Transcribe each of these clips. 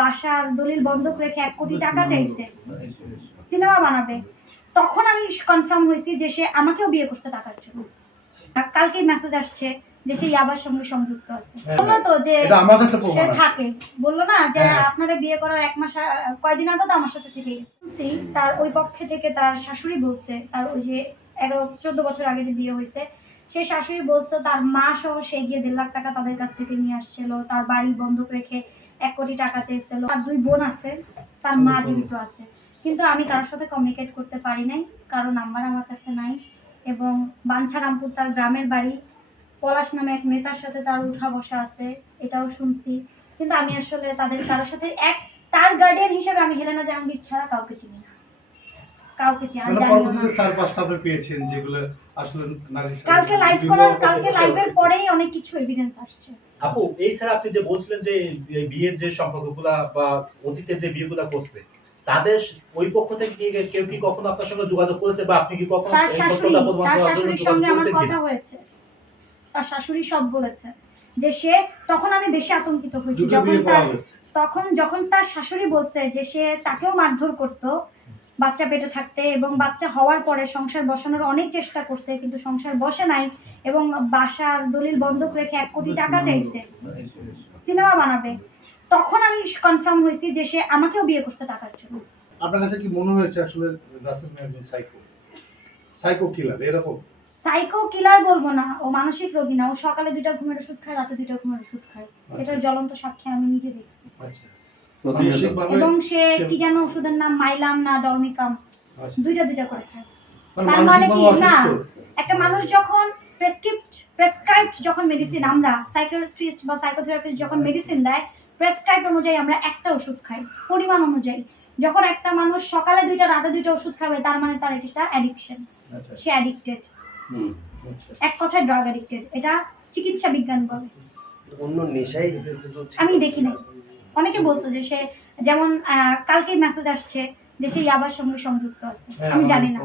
বাসার দলিল বন্ধক রেখে এক কোটি টাকা চাইছে। সিনেমা বানাবে। তখন আমি কনফার্ম হয়েছি যে সে আমাকেও বিয়ে করছে টাকার জন্য। কালকে মেসেজ আসছে যে সে ইয়াবার সঙ্গে সংযুক্ত আছে। হ্যাঁ, বলল তো যে সে থাকে। বলল না যে হ্যাঁ। আপনারা বিয়ে করার এক মাস কয়দিন আগে তো আমার সাথে থেকে গেছে। তার ওই পক্ষে থেকে তার শাশুড়ি বলছে তার ওই যে এগারো চোদ্দ বছর আগে যে বিয়ে হয়েছে সেই শাশুড়ি বলছে তার মা সহ সে গিয়ে দেড় লাখ টাকা তাদের কাছ থেকে নিয়ে আসছিল তার বাড়ি বন্ধক রেখে এক কোটি টাকা চেয়েছিল তার দুই বোন আছে তার মা জীবিত আছে। কিন্তু আমি কারোর সাথে কমিউনিকেট করতে পারি নাই কারও নাম্বার আমার কাছে নাই এবং বাঞ্ছারামপুর তার গ্রামের বাড়ি পলাশ নামে এক নেতার সাথে তার উঠা বসা আছে এটাও শুনছি। কিন্তু আমি আসলে তাদের কারোর সাথে এক তার গার্ডিয়ান হিসেবে আমি হেলেনা জাহাঙ্গীর ছাড়া কাউকে চিনি না। কাউকে মানে জানি না। পরবর্তীতে চার পাঁচটা আপনি পেয়েছেন যেগুলো আসলে নারী কালকে লাইভ করার কালকে লাইভের পরেই অনেক কিছু এভিডেন্স আসছে। আপু এই স্যার আপনি যে বলছিলেন যে বিয়ের যে সম্পর্কগুলা বা অতীতে যে বিয়েগুলা করছে তাদের ওই পক্ষ থেকে কি কেউ কি কখনো আপনার সঙ্গে যোগাযোগ করেছে বা আপনি কি কখনো তার শাশুড়ি তার শাশুড়ির সঙ্গে আমার কথা হয়েছে। তার শাশুড়ি সব বলেছে যে সে তখন আমি বেশি আতঙ্কিত হয়েছি। যখন তার তখন যখন তার শাশুড়ি বলছে যে সে তাকেও মারধর করত বাচ্চা পেটে থাকতে এবং বাচ্চা হওয়ার পরে সংসার বসানোর অনেক চেষ্টা করছে কিন্তু সংসার বসে নাই এবং বাসার দলিল বন্ধক রেখে এক কোটি টাকা চাইছে। সিনেমা বানাবে। তখন আমি কনফার্ম হয়েছি যে সে আমাকেও বিয়ে করছে টাকার জন্য। আপনার কাছে কি মনে হয়েছে আসলে রাসেল মিয়া একজন সাইকো সাইকো কিলার এরকম? সাইকো কিলার বলব না ও মানসিক রোগী না ও সকালে দুইটা ঘুমের ওষুধ খায় রাতে দুইটা ঘুমের ওষুধ খায়। এটার জ্বলন্ত সাক্ষী আমি নিজে দেখছি। আচ্ছা। এবং সে কি যেন ওষুধের নাম? মাইলাম না ডলমিকাম। আচ্ছা। দুইটা দুইটা করে খায়। মানে তার মানে কি? না একটা মানুষ যখন প্রেসক্রিপ্ট প্রেসক্রাইবড যখন মেডিসিন আমরা সাইকিয়াট্রিস্ট বা সাইকোথেরাপিস্ট যখন মেডিসিন দেয় প্রেসক্রাইব অনুযায়ী আমরা একটা ওষুধ খাই পরিমাণ অনুযায়ী। যখন একটা মানুষ সকালে দুইটা রাতে দুইটা ওষুধ খাবে তার মানে তার এটা অ্যাডিকশন আচ্ছা। সে অ্যাডিক্টেড আচ্ছা। এক কথায় ড্রাগ অ্যাডিক্টেড এটা চিকিৎসা বিজ্ঞান বলে। অন্য নেশাই আমি দেখি নাই। অনেকে বলছে যে সে যেমন আহ, কালকে মেসেজ আসছে যে সে ইয়াবার সঙ্গে সংযুক্ত আছে। হ্যাঁ, আমি জানি না।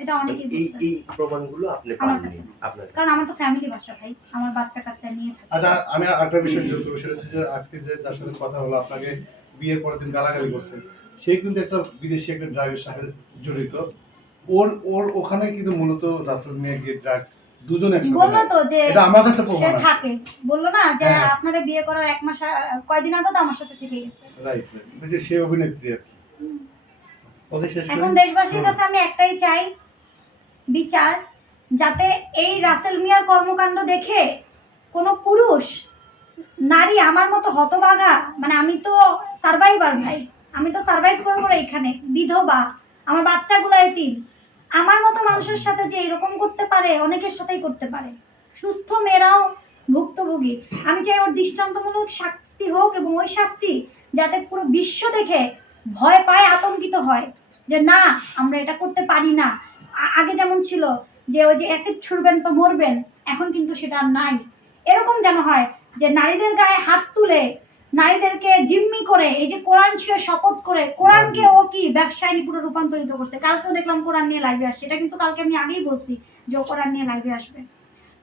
এটা অনেকেই এই প্রমাণগুলো আপনি পাননি আপনার কারণ আমার তো ফ্যামিলি বাসা ভাই আমার বাচ্চা কাচ্চা নিয়ে আচ্ছা আমি আরেকটা বিষয় যোগ করব সেটা হচ্ছে যে আজকে যে যার সাথে কথা হলো আপনাকে বিয়ের পরের দিন গালাগালি করছে সে কিন্তু একটা বিদেশি একটা ড্রাগের সাথে জড়িত। ওর ওর ওখানে কিন্তু মূলত রাসেল মিয়া গিয়ে ড্রাগ দুজন একসাথে বলল তো যে এটা আমার কাছে সে প্রমাণ আছে। থাকে। বলল না যে হ্যাঁ। আপনারা বিয়ে করার এক মাস কয়দিন আগে তো আমার সাথে থেকে গেছে। রাইট রাইট সে অভিনেত্রী আর ওকে শেষ এখন দেশবাসীর কাছে আমি একটাই চাই বিচার যাতে এই রাসেল মিয়ার কর্মকাণ্ড দেখে কোনো পুরুষ নারী আমার মতো হতবাগা মানে আমি তো সার্ভাইভার ভাই আমি তো সার্ভাইভ করে করে এখানে বিধবা আমার বাচ্চাগুলো এতিম আমার মতো মানুষের সাথে যে এরকম করতে পারে, অনেকের সাথেই করতে পারে। সুস্থ মেয়েরাও ভুক্তভোগী। আমি চাই ওর দৃষ্টান্তমূলক শাস্তি হোক এবং ওই শাস্তি যাতে পুরো বিশ্ব দেখে ভয় পায়, আতঙ্কিত হয় যে না, আমরা এটা করতে পারি না। আগে যেমন ছিল যে ওই যে অ্যাসিড ছুড়বেন তো মরবেন, এখন কিন্তু সেটা নাই। এরকম যেন হয় যে নারীদের গায়ে হাত তুলে নারীদেরকে জিম্মি করে এই যে কোরআন ছুঁয়ে শপথ করে কোরআনকে ও কি ব্যবসায় পুরো রূপান্তরিত করছে? কালকেও দেখলাম কোরআন নিয়ে লাইভে আসছে। এটা কিন্তু কালকে আমি আগেই বলছি যে ও কোরআন নিয়ে লাইভে আসবে।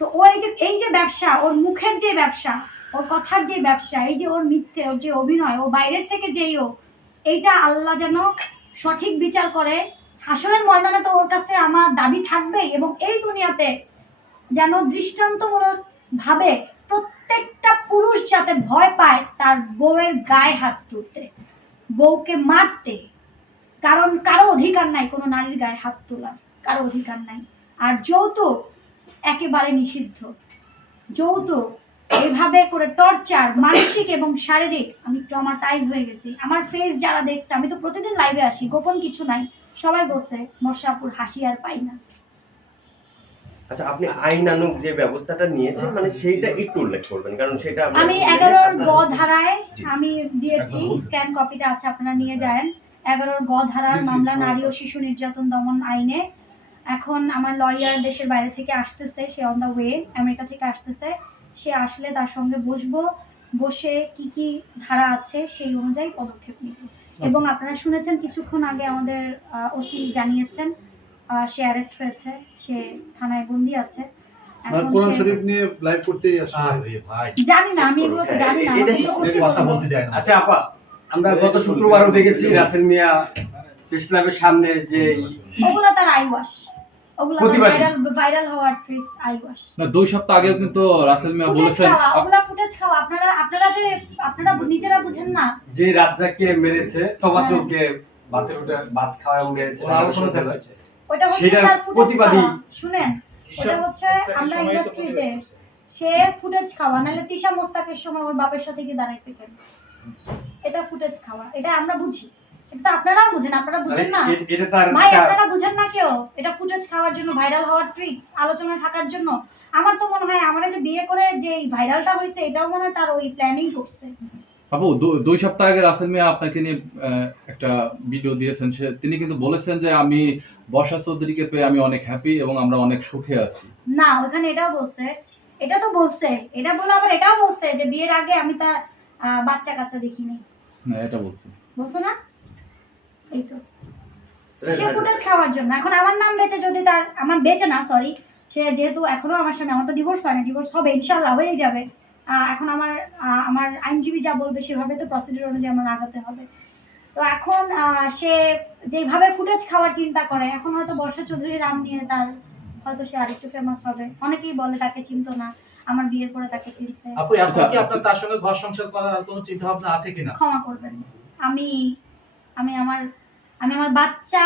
তো ও এই যে এই যে ব্যবসা ওর মুখের যে ব্যবসা ওর কথার যে ব্যবসা এই যে ওর মিথ্যে ওর যে অভিনয় ও বাইরের থেকে যেই ও এইটা আল্লাহ যেন সঠিক বিচার করে। হাসরের ময়দানে তো ওর কাছে আমার দাবি থাকবেই এবং এই দুনিয়াতে যেন দৃষ্টান্তমূলক ভাবে প্রত্যেকটা পুরুষ যাতে ভয় পায়, তার বউয়ের গায়ে হাত তুলতে। বউকে মারতে, কারণ কারও অধিকার নাই কোনো নারীর গায়ে হাত তোলার, কারও অধিকার নাই। আর যৌতুক একেবারে নিষিদ্ধ। যৌতুক এভাবে করে টর্চার মানসিক এবং শারীরিক, আমি ট্রমাটাইজ হয়ে গেছি। আমার ফেস যারা দেখছে, আমি তো প্রতিদিন লাইভে আসি, গোপন কিছু নাই। সবাই বলছে, মশাপুর হাসি আর পাই না। আচ্ছা আপনি আইনানুক যে ব্যবস্থাটা নিয়েছেন মানে সেইটা একটু উল্লেখ করবেন কারণ সেটা আমি এগারোর গ ধারায় আমি দিয়েছি স্ক্যান কপিটা আছে আপনারা নিয়ে যান। এগারোর গ ধারার মামলা নারী ও শিশু নির্যাতন দমন আইনে। এখন আমার লয়ার দেশের বাইরে থেকে আসতেছে সে অন দ্য ওয়ে আমেরিকা থেকে আসতেছে। সে আসলে তার সঙ্গে বসবো বসে কি কি ধারা আছে সেই অনুযায়ী পদক্ষেপ নিব। এবং আপনারা শুনেছেন কিছুক্ষণ আগে আমাদের ওসি জানিয়েছেন সে অ্যারেস্ট হয়েছে সে থানায় বন্দি আছে। কোরআন শরীফ নিয়ে লাইভ করতেই আসলে জানি না আমি এগুলো জানি না এটা আমাকে তো সত্যি OC কথা বলতে দেয় আচ্ছা আপা আমরা গত শুক্রবারও দেখেছি রাসেল মিয়া প্রেস ক্লাবের সামনে যে ওগুলো তার আই ওয়াশ ভাইরাল ভাইরাল হওয়ার ট্রিক্স আই না দুই সপ্তাহ আগেও কিন্তু রাসেল মিয়া বলেছেন ওগুলা ফুটেজ খাওয়া। আপনারা আপনারা যে আপনারা নিজেরা বুঝেন না। যে রাজ্জাককে মেরেছে তবাচলকে ভাতের ওটা ভাত খাওয়া মেরেছে। আলোচনা ওটা হচ্ছে তার ফুটেজ শুনেন? ওটা হচ্ছে আমরা ইন্ডাস্ট্রিতে সে ফুটেজ খাওয়া নাহলে তিশা মোস্তাকের সময় ওর বাপের সাথে গিয়ে দাঁড়াইছে কেন? এটা ফুটেজ খাওয়া এটা আমরা বুঝি। এটা তো আপনারাও বুঝেন আপনারা বুঝেন না। ভাই আপনারা বুঝেন না কেউ? এটা ফুটেজ খাওয়ার জন্য ভাইরাল হওয়ার ট্রিক্স আলোচনায় থাকার জন্য। আমার তো মনে হয় আমরা যে বিয়ে করে যে ভাইরালটা হয়েছে এটাও মনে হয় তার ওই প্ল্যানিং করছে। আপু দুই সপ্তাহ আগে রাসেল মিয়া আপনাকে নিয়ে একটা ভিডিও দিয়েছেন। সে তিনি কিন্তু বলেছেন যে আমি বর্ষা চৌধুরীকে পেয়ে আমি অনেক হ্যাপি এবং আমরা অনেক সুখে আছি। না ওখানে এটাও বলছে এটা তো বলছে এটা বলে আবার এটাও বলছে যে বিয়ের আগে আমি তার বাচ্চা কাচ্চা দেখিনি। না এটা বলছি। বলছো না? এই তো। সে ফুটেজ খাওয়ার জন্য। এখন আমার নাম বেঁচে যদি তার আমার বেঁচে না সরি সে যেহেতু এখনও আমার সামনে আমার তো ডিভোর্স হয় না ডিভোর্স হবে ইনশাল্লাহ হয়ে যাবে। এখন আমার আমার আইনজীবী যা বলবে সেভাবে তো প্রসিডিউর অনুযায়ী আমার আগাতে হবে। তো এখন সে যেভাবে ফুটেজ খাওয়ার চিন্তা করে এখন হয়তো বর্ষা চৌধুরীর নাম নিয়ে তার হয়তো সে আরেকটু ফেমাস হবে। অনেকেই বলে তাকে চিনতো না আমার বিয়ের পরে তাকে চিনছে। আপু এখন কি আপনার তার সঙ্গে ঘর সংসার করার কোনো চিন্তা ভাবনা আছে কিনা? ক্ষমা করবেন। আমি আমি আমার আমি আমার বাচ্চা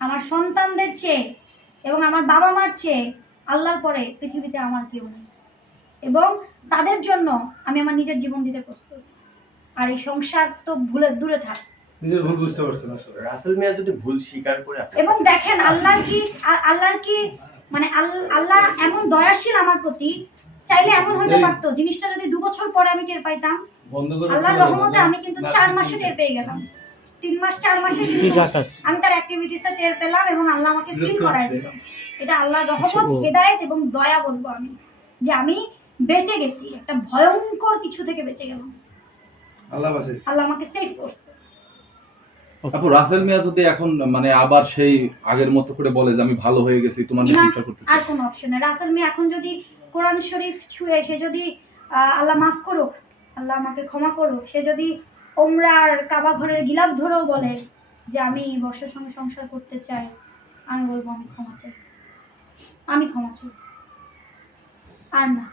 আমার সন্তানদের চেয়ে এবং আমার বাবা মার চেয়ে আল্লাহর পরে পৃথিবীতে আমার কেউ নেই। এবং তাদের জন্য আমি আমার নিজের জীবন দিতে প্রস্তুত। আর এই সংসার তো ভুলে দূরে থাক। নিজের ভুল বুঝতে পারছেন আসলে। রাসেল মিয়া যদি ভুল স্বীকার করে এবং দেখেন আল্লাহর কি আল্লাহর কি মানে আল্লাহ এমন দয়াশীল আমার প্রতি চাইলে এমন হতে পারতো। জিনিসটা যদি দু বছর পরে আমি টের পাইতাম আল্লাহর রহমতে আমি কিন্তু চার মাসে টের পেয়ে গেলাম। তিন মাস চার মাসে আমি তার অ্যাক্টিভিটিসে টের পেলাম এবং আল্লাহ আমাকে ফিল করাই দিল। এটা আল্লাহর রহমত হেদায়েত এবং দয়া বলব আমি। যে আমি বেঁচে গেছি একটা ভয়ঙ্কর কিছু থেকে বেঁচে গেলাম। আল্লাহ বাঁচাইছে আল্লাহ আমাকে সেভ করছে। আপু রাসেল মিয়া যদি এখন মানে আবার সেই আগের মতো করে বলে যে আমি ভালো হয়ে গেছি তোমার নিয়ে সংসার করতেছি। আর কোনো অপশন নেই। রাসেল মি এখন যদি কোরআন শরীফ ছুঁয়ে সে যদি আহ, আল্লাহ মাফ করুক আল্লাহ আমাকে ক্ষমা করুক সে যদি ওমরার কাবা ঘরের গিলাফ ধরেও বলে যে আমি বর্ষার সঙ্গে সংসার করতে চাই আমি বলব আমি ক্ষমা চাই। আমি ক্ষমা চাই। আর না।